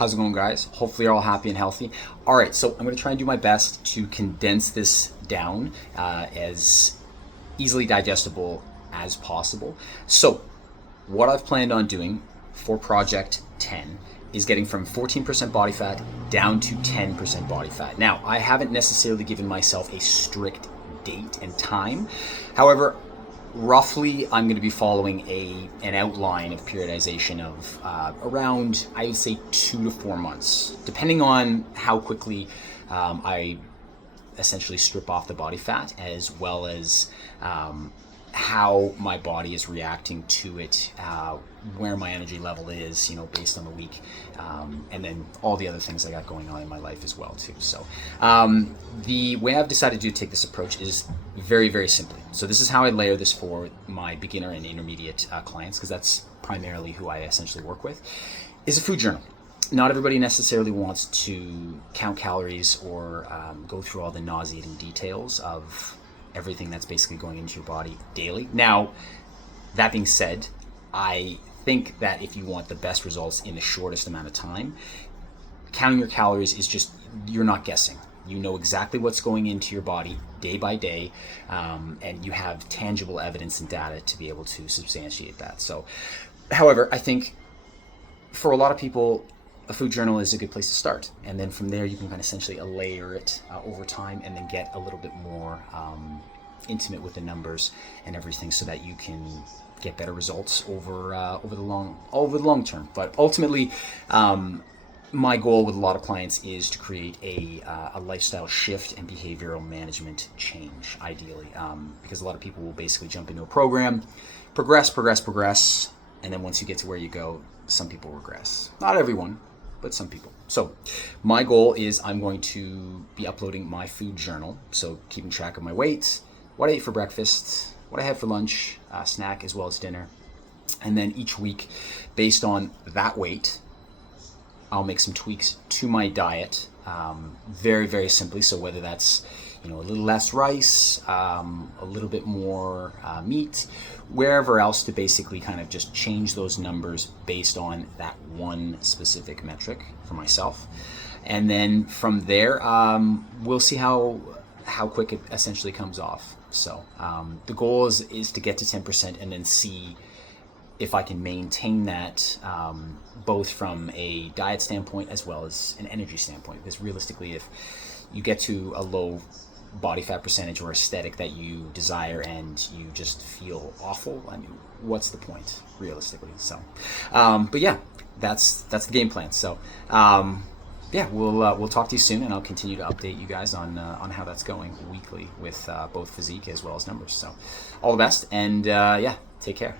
How's it going, guys? Hopefully you're all happy and healthy. All right, so I'm going to try and do my best to condense this down as easily digestible as possible. So what I've planned on doing for Project 10 is getting from 14% body fat down to 10% body fat. Now, I haven't necessarily given myself a strict date and time. However, roughly I'm going to be following an outline of periodization of around, I would say, 2 to 4 months, depending on how quickly I essentially strip off the body fat, as well as how my body is reacting to it, where my energy level is, based on the week, and then all the other things I got going on in my life as well too. So the way I've decided to take this approach is very, very simply. So this is how I layer this for my beginner and intermediate clients, because that's primarily who I essentially work with, is a food journal. Not everybody necessarily wants to count calories or go through all the nauseating details of everything that's basically going into your body daily. Now, that being said, I think that if you want the best results in the shortest amount of time, counting your calories is just, you're not guessing. You know exactly what's going into your body day by day, and you have tangible evidence and data to be able to substantiate that. So, however, I think for a lot of people, a food journal is a good place to start, and then from there you can kind of essentially layer it over time, and then get a little bit more intimate with the numbers and everything, so that you can get better results over the long term. But ultimately, my goal with a lot of clients is to create a lifestyle shift and behavioral management change, ideally, because a lot of people will basically jump into a program, progress, and then once you get to where you go, some people regress. Not everyone, but some people. So my goal is I'm going to be uploading my food journal, so keeping track of my weight, what I ate for breakfast, what I had for lunch, snack, as well as dinner. And then each week, based on that weight, I'll make some tweaks to my diet, very, very simply. So whether that's a little less rice, a little bit more meat, wherever else, to basically kind of just change those numbers based on that one specific metric for myself. And then from there, we'll see how quick it essentially comes off. So the goal is to get to 10% and then see if I can maintain that, both from a diet standpoint as well as an energy standpoint. Because realistically, if you get to a low body fat percentage or aesthetic that you desire and you just feel awful, I mean, what's the point realistically? So but yeah, that's the game plan. So yeah, we'll talk to you soon, and I'll continue to update you guys on how that's going weekly with both physique as well as numbers. So all the best, and yeah, take care.